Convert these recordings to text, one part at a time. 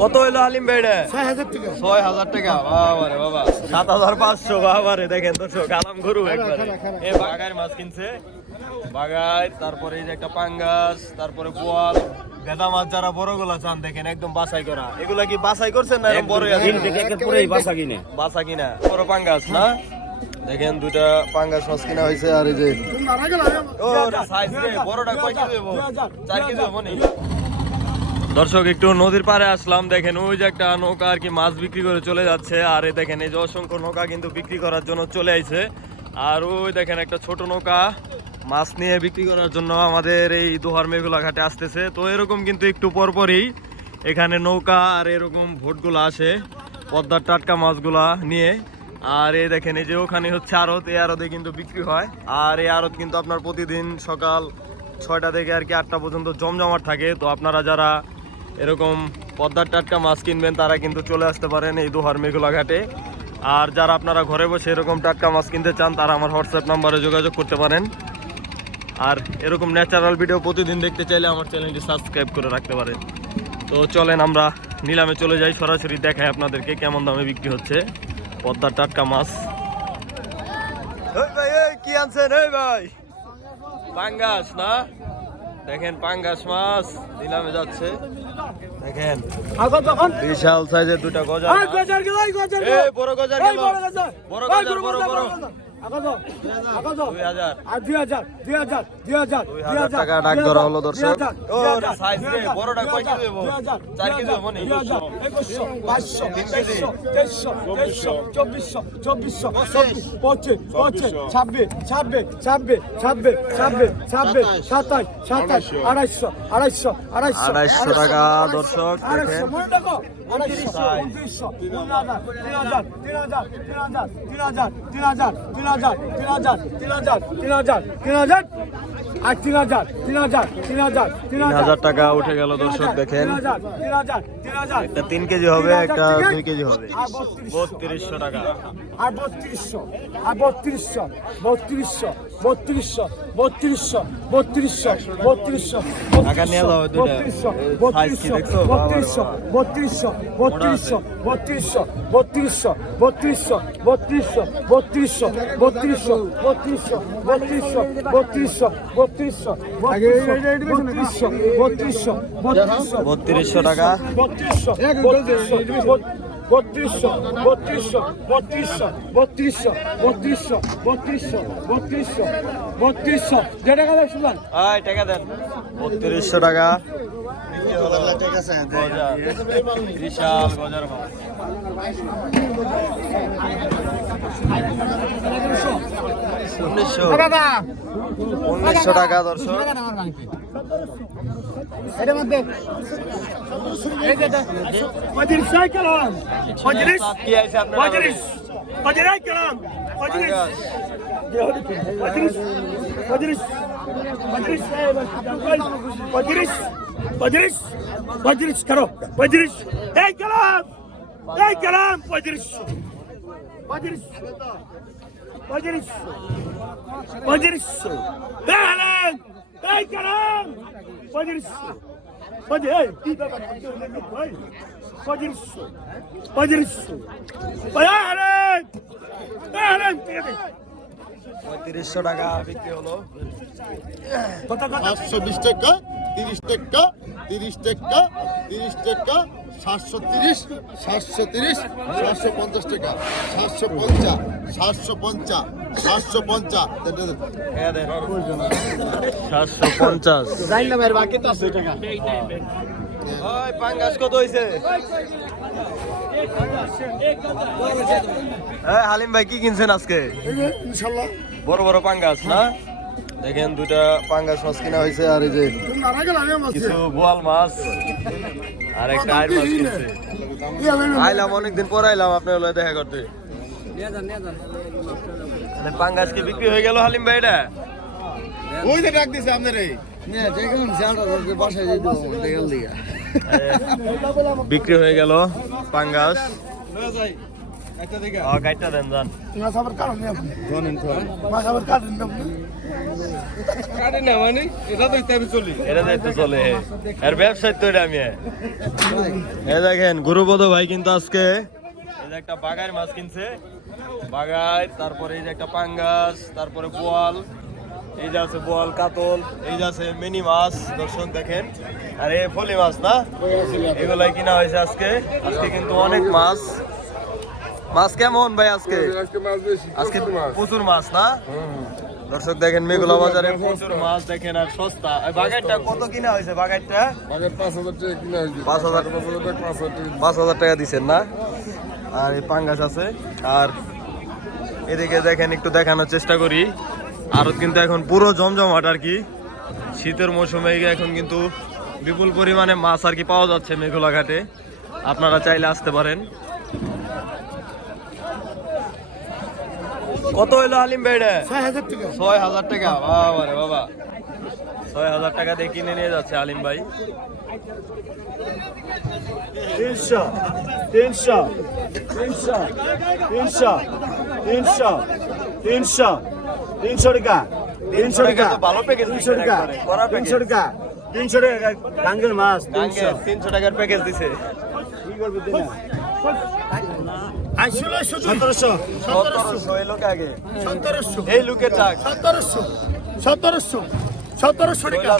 কত হইল হালিম বেড়ে ছয় হাজার টাকা। বাবা রে বাবা। সাত হাজার পাঁচশো বাবা রে দেখেন তো কালাম গরু একবারে। এ বাগায় মাছ কিনছে। বাগায় তারপরে এই যে একটা পাঙ্গাস তারপরে বোয়াল। ভেদা মাছ যারা বড়গুলা চান দেখেন একদম বাছাই করা। এগুলা কি বাছাই করছেন না বড় আছে? পুরোই বাসা কিনে। বাসা কিনা বড় পাঙ্গাস না? দেখেন দুইটা পাঙ্গাস মাছ কিনা হয়েছে আর এই যে ও সাইজ রে বড়টা কয় কেজি দেবো চার কেজি দেবো নি? দর্শক, একটু নদীর পাড়ে আসলাম। দেখেন, ওই যে একটা নৌকা আর কি মাছ বিক্রি করে চলে যাচ্ছে। আর এই দেখেন, এই যে অসংখ্য নৌকা কিন্তু বিক্রি করার জন্য চলে আইছে। আর ওই দেখেন, একটা ছোট নৌকা মাছ নিয়ে বিক্রি করার জন্য আমাদের এই দোহার মেঘুলা ঘাটে আসতেছে। তো এরকম কিন্তু একটু পরপরই এখানে নৌকা আর এরকম ভোটগুলো আসে, পদ্মার টাটকা মাছগুলা নিয়ে। আর এই দেখেন, এই যে ওখানে হচ্ছে আড়ত, এই আড়তে কিন্তু বিক্রি হয়। আর এই আড়ত কিন্তু আপনার প্রতিদিন সকাল ছয়টা থেকে আর কি আটটা পর্যন্ত জমজমাট থাকে। তো আপনারা যারা এরকম পদ্মার টাটকা মাছ কিনবেন তারা কিন্তু চলে আসতে পারেন এই দোহার মেঘুলা ঘাটে। আর যারা আপনারা ঘরে বসে এরকম টাটকা মাছ কিনতে চান তারা আমার হোয়াটসঅ্যাপ নাম্বারে যোগাযোগ করতে পারেন। আর এরকম ন্যাচারাল ভিডিও প্রতিদিন দেখতে চাইলে আমার চ্যানেলটি সাবস্ক্রাইব করে রাখতে পারেন। তো চলেন আমরা নিলামে চলে যাই সরাসরি দেখাই আপনাদেরকে কেমন দামে বিক্রি হচ্ছে পদ্মার টাটকা মাছ। কি আনছেন? এই ভাই। পাঙ্গাস না? দেখেন পাঙ্গাস মাছ নিলামে যাচ্ছে। দেখেন। বিশাল সাইজের দুটা গজা গজার এই বড় গজার গেল। বড় গজার। বড় বড় টাকা ডাক ধরা হলো দর্শক। আড়াইশো। টাকা দর্শক দেখেন। উনত্রিশশো তিন হাজার তিন হাজার তিন হাজার তিন হাজার তিন হাজার তিন হাজার তিন হাজার তিন হাজার তিন হাজার তিন হাজার তিন হাজার আর তিন হাজার তিন হাজার তিন হাজার তিন হাজার টাকা উঠে গেল দর্শক দেখেন তিন হাজার তিন হাজার তিন হাজার একটা তিন কেজি হবে একটা দুই কেজি হবে বত্রিশশো টাকা আর বত্রিশশো আর বত্রিশশো বত্রিশশো বত্রিশশো বত্রিশশো বত্রিশশো বত্রিশশো। বত্রিশশো বত্রিশশো বত্রিশশো বাবা। বত্রিশশো বত্রিশশো বত্রিশশো বত্রিশশো বত্রিশশো বত্রিশশো বত্রিশশো বত্রিশশো বত্রিশশো বত্রিশশো বত্রিশশো বত্রিশশো বত্রিশশো বত্রিশশো বত্রিশশো টাকা বত্রিশশো বত্রিশশো বত্রিশশো বত্রিশশো বত্রিশশো বত্রিশশো বত্রিশশো বত্রিশশো বত্রিশশো বত্রিশশো। যে টাকা দেয় শুনলাম। আয় টাকা দেন। বত্রিশশো টাকা। বিশাল উনিশশো। টাকা দর্শক। Hele madde. Hele de. Madris sen kalan. Madris. Madris. Madris kalan. Madris. Madris. Madris. Madris. Madris. Madris. Madris karo. Madris. Hey kalan. Hey kalan. পঁয়ত্রিশশো পঁয়ত্রিশশো এই কারণ। পঁয়ত্রিশশো পঁয়ত্রিশশো পঁয়ত্রিশশো পঁয়ত্রিশশো টাকা বিক্রি হলো। পাঁচশো বিশ টাকা তিরিশ টাকা তিরিশ টাকা তিরিশ টাকা সাতশো তিরিশ সাতশো তিরিশ সাতশো পঞ্চাশ টাকা। সাতশো সাতশো পঞ্চাশ সাতশো পাঙ্গাস কত হয়েছে হালিম ভাই কি কিনছেন আজকে? ইনশাল্লাহ। বড় বড় পাঙ্গাস না? দেখেন দুইটা পাঙ্গাস মাছ কিনা হয়েছে আর এই যে কিছু বোয়াল মাছ আর একটা আইর মাছ কিনছে। আইলাম অনেকদিন পর আইলাম আপনার দেখা করতে। মানে পাঙ্গাস কি বিক্রি হয়ে গেল হালিম ভাই এটা? ওই যে ডাক দিছে আপনার। এই বিক্রি হয়ে গেল পাঙ্গাস। দেন যান। আপনি? আপনি? এটা দেখতে চলে। এর ব্যবসায় তো এটা আমি। এই দেখেন গুরুপদ ভাই কিন্তু আজকে এই যে একটা বাগায় মাছ কিনছে। বাগায় তারপরে এই যে একটা পাঙ্গাস তারপরে বোয়াল। এই যে আছে বোয়াল কাতল এই যে আছে মিনি মাছ দর্শক দেখেন। আর এই ফলি মাছ না? এগুলাই কিনা হয়েছে আজকে। আজকে কিন্তু অনেক মাছ। মাছ কেমন ভাই আজকে? আজকে প্রচুর মাছ। না? দর্শক দেখেন মেঘলা বাজারে প্রচুর মাছ। দেখেন আর সস্তা। এই বাগাইটা কত কিনা হয়েছে বাগাইটা পাঁচ হাজার পাঁচ হাজার টাকা। দিচ্ছেন না? আর এই পাঙ্গাস আছে। আর এদিকে দেখেন একটু দেখানোর চেষ্টা করি। আরও কিন্তু এখন পুরো জমজমাট আর কি। শীতের মৌসুমে এখন কিন্তু বিপুল পরিমাণে মাছ আর কি পাওয়া যাচ্ছে মেঘলা ঘাটে। আপনারা চাইলে আসতে পারেন। কত হইল হালিম বেড়ে ছয় হাজার টাকা। বাবা রে বাবা। ছয় হাজার টাকা দিয়ে কিনে নিয়ে যাচ্ছে আলিম ভাই। তিনশো তিনশো তিনশো তিনশো তিনশো তিনশো তিনশো টাকা তিনশো টাকা তো ভালো প্যাকেজ তিনশো টাকা তিনশো টাকা তিনশো টাকা গাঙ্গের মাছ তিনশো। টাকার প্যাকেজ দিছে। কি করবি সতেরোশো। সতেরোশো। এই লোক আগে। সতেরোশো। এই লোকের টাক সতেরোশো। সতেরোশো। সতেরোশো টাকা।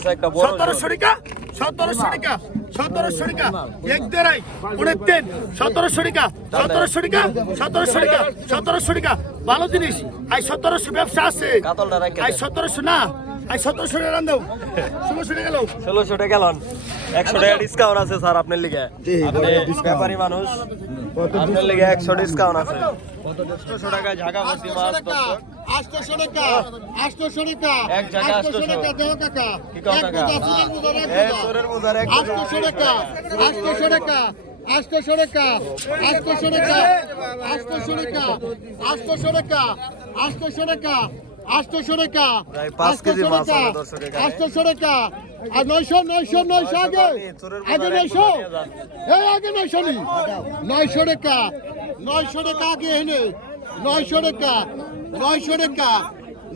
সতেরোশো টাকা? সতেরোশো টাকা। সতেরোশো টাকা। এক দেড়াই। পনেরো তিন সতেরোশো টাকা। সতেরোশো টাকা। সতেরোশো টাকা। সতেরোশো টাকা। ভালো জিনিস। আই সতেরোশো ব্যবসা আছে। আই সতেরোশো না। আই সতেরোশো টাকা রান দাও ষোলোশো টাকা গেল ষোলোশো টাকা গেলন একশো টাকা ডিসকাউন্ট আছে স্যার আপনার লিগে আপনি ব্যাপারী মানুষ আপনার লিগে একশো ডিসকাউন্ট আছে আটশোশো টাকা ঝাঁকা ভর্তি মাছ। আটশোশো টাকা আটশোশো টাকা এক জায়গা আটশোশো 800 টাকা দেহ কাকা কি এক টাকা? তোরের বোঝার এক আটশোশো টাকা আটশোশো টাকা আটশোশো টাকা আটশোশো টাকা আটশোশো টাকা আটশোশো টাকা আটশোশো টাকা আটশোশো টাকা আটশোশো টাকা। আটশোশো টাকা আর নয়শো নয়শো নয়শো আগে আগে নয়শো। এই আগে নয়শো নি নয়শো টাকা নয়শো টাকা আগে এনে নয়শো টাকা নয়শো টাকা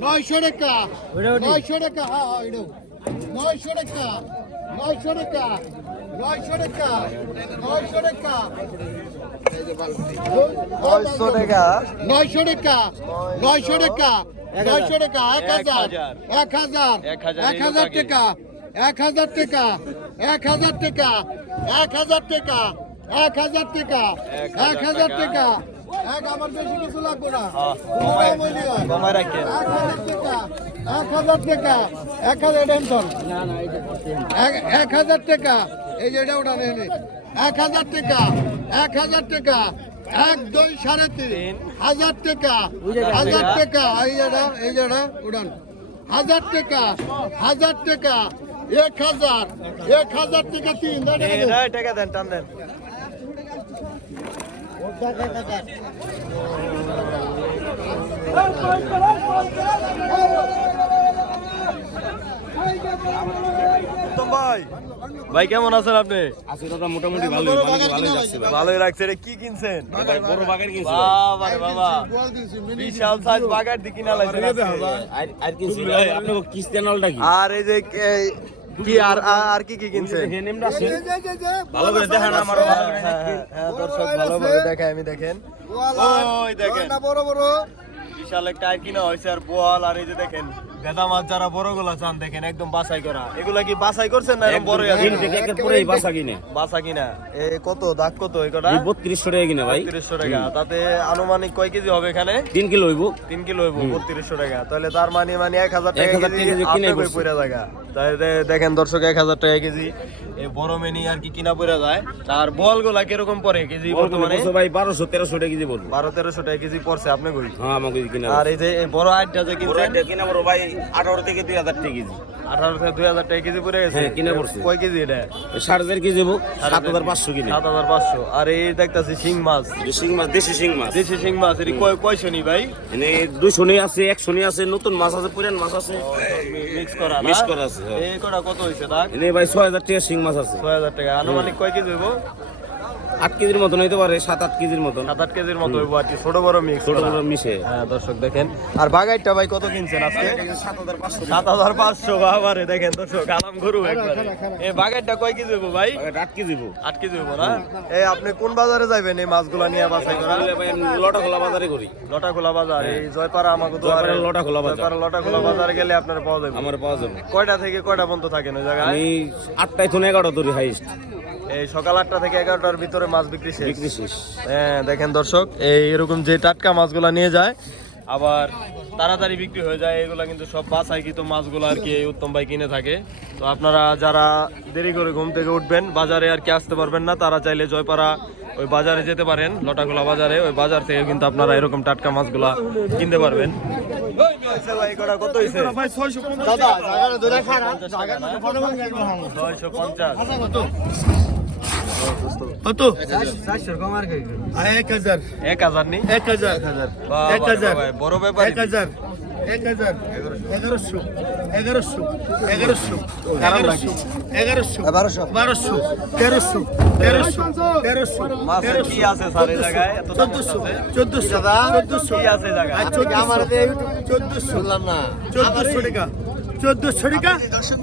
নয়শো টাকা নয়শো টাকা হ্যাঁ হ্যাঁ এটাও নয়শো টাকা নয়শো টাকা নয়শো টাকা নয়শো টাকা নয়শো টাকা নয়শো টাকা নয়শো টাকা নয়শো টাকা এক হাজার এক হাজার এক হাজার, টাকা এক হাজার টাকা এক হাজার টাকা এক হাজার টাকা এক হাজার টাকা এক হাজার টাকা এক আমার বেশি কিছু লাগবে না হ্যাঁ, কমায়- রাখেন। এক হাজার টাকা এক হাজার টাকা এক হাজার টেনশন এক- এক হাজার টাকা এই যে এটা ওটা নেই এক হাজার টাকা এক হাজার টাকা এক দুই সাড়ে তিন। হাজার টাকা। হাজার টাকা। এই যেটা এই যেটা উড়ান। হাজার টাকা। হাজার টাকা। এক হাজার। এক হাজার টাকা তিন টাকা দেন টান দেন। ভাই। ভাই কেমন আছেন আপনি? আজকে দাদা মোটামুটি ভালোই ভালোই যাচ্ছে ভাই। ভালোই লাগছে রে কি কিনছেন? ভাই বড় বাগান কিনছি বাবা রে বাবা বিশাল সাইজ বাগার দি কিনা লাগছে আর আর কিনছি ভাই আপনাকে কিস্তি আনালটা কি? আর এই যে এই, কি আর আর- কি কি কিনছেন? দেখেন এমনি আছে। ভালো করে দেখান আমার ভালো করে হ্যাঁ, হ্যাঁ, হ্যাঁ, দর্শক ভালোভাবে আমি দেখেন। ওই দেখেন। বড় বড়। বিশাল একটা আর কিনা হয়েছে আর বোয়াল আর এই যে দেখেন। ভেদা মাছ যারা বড়গুলা চান দেখেন একদম বাছাই করা। এগুলা কি বাছাই করছেন না বড় দিন থেকে একের কিনে। কিনা? এ কত? দাগ কত এই কটা? এই বত্রিশশো টাকা কিনে ভাই। বত্রিশশো টাকা। তাতে আনুমানিক কয় কেজি হবে এখানে? তিন কিলো হইব। তিন কিলো হইব বত্রিশশো টাকা। তাহলে তার মানে মানে এক হাজার এক টাকা কেজি কিনে বসছে। জায়গা। তাহলে দেখেন দর্শক এক হাজার টাকা কেজি। এই বড় মেনি আর কি কিনা পড়ে যায়। আর বলগুলা কীরকম পড়ে কেজি বর্তমানে? ভাই বারোশো তেরোশো টাকা কেজি পড়ব বারো তেরোশো টাকা কেজি পড়ছে আপনি কই? হ্যাঁ আমাকে কিনে আর এই যে বড় আটটা যে কিনছেন? কিনা বড় ভাই আঠারো থেকে দুই হাজার টাকা কেজি। আঠারো থেকে দুই হাজার টাকা কেজি পড়ে গেছে। হ্যাঁ, কিনা পড়ছে। কয় কেজি এটা? সাড়ে চার কেজি হব সাত হাজার পাঁচশো কিনে। সাত হাজার পাঁচশো। আর এই দেখতাছি শিং মাছ। শিং মাছ দেশি শিং মাছ। দেশি শিং মাছ এটি কয় কয়শো নি ভাই? এনে দুইশো নিয়ে আছে একশো নিয়ে আছে নতুন মাছ আছে পুরান মাছ আছে। মিক্স করা? Mix করা আছে, হ্যাঁ। এই কটা কত হয়েছে দাগ? এনে ভাই ছয় হাজার টাকা শিং মাছ আছে। ছয় হাজার টাকা। আনুমানিক কয় কেজি হইব? আট কেজির মতন হইতে পারে সাত আট কেজির মতন। সাত আট কেজির মতো হইবো আর কি ছোট বড় মিক্স ছোট ছোট মিশে। হ্যাঁ দর্শক দেখেন। আর বাগাইটা ভাই কত কিনছেন আজকে? সাত হাজার পাঁচশো। সাত বাবারে দেখেন দর্শক আলাম গরু একবারে। এই বাগাইটা কয় কেজি হইবো ভাই? আট কেজি বউ আট কেজি হইবো না? এই আপনি কোন বাজারে যাবেন এই মাছগুলা নিয়ে বাছাই করা? ভাই আমি লটা খোলা বাজারে করি। লটা খোলা বাজার এই জয়পাড়া আমাকে তো জয়পাড়ার লটাখোলা বাজার। জয়পাড়া লটা খোলা বাজারে গেলে আপনার পাওয়া যাবে আমার পাওয়া যাবে। কয়টা থেকে কয়টা পর্যন্ত থাকেন ওই জায়গায়? আমি আটটায় থেকে এগারোটা ধরি হাইস্ট এই সকাল আটটা থেকে এগারোটার ভিতরে মাছ বিক্রি শেষ। বিক্রি শেষ। হ্যাঁ দেখেন দর্শক এই এরকম যে টাটকা মাছগুলা নিয়ে যায় আবার তাড়াতাড়ি বিক্রি হয়ে যায় এগুলা কিন্তু সব বাছাইকৃত মাছগুলো আর কি এই উত্তম ভাই কিনে থাকে। তো আপনারা যারা দেরি করে ঘুম থেকে উঠবেন বাজারে আর কি আসতে পারবেন না তারা চাইলে জয়পাড়া ওই বাজারে যেতে পারেন লটাগুলা বাজারে ওই বাজার থেকে কিন্তু আপনারা এরকম টাটকা মাছগুলা কিনতে পারবেন। কত হয়েছে ছয়শো পঞ্চাশ। কত? এক হাজার। এক হাজার নি? এক হাজার। এক হাজার। বড় ব্যাপার এক হাজার। এক হাজার। এগারোশো। এগারোশো। এগারোশো। এগারোশো। এগারোশো। বারোশো। বারোশো। তেরোশো। তেরোশো। তেরোশো। মাছের আছে চোদ্দশো। চোদ্দশো। চোদ্দশো। কি আছে চোদ্দশো। চোদ্দশো। টাকা। চোদ্দশো টাকা।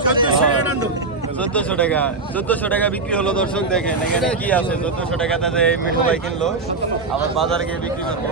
চোদ্দশো টাকা। চোদ্দশো টাকা চোদ্দশো টাকা বিক্রি হলো দর্শক দেখেন, এখানে কি আছে? চোদ্দশো টাকাতে যে মিঠু ভাই কিনলো, আবার বাজারে গিয়ে বিক্রি করব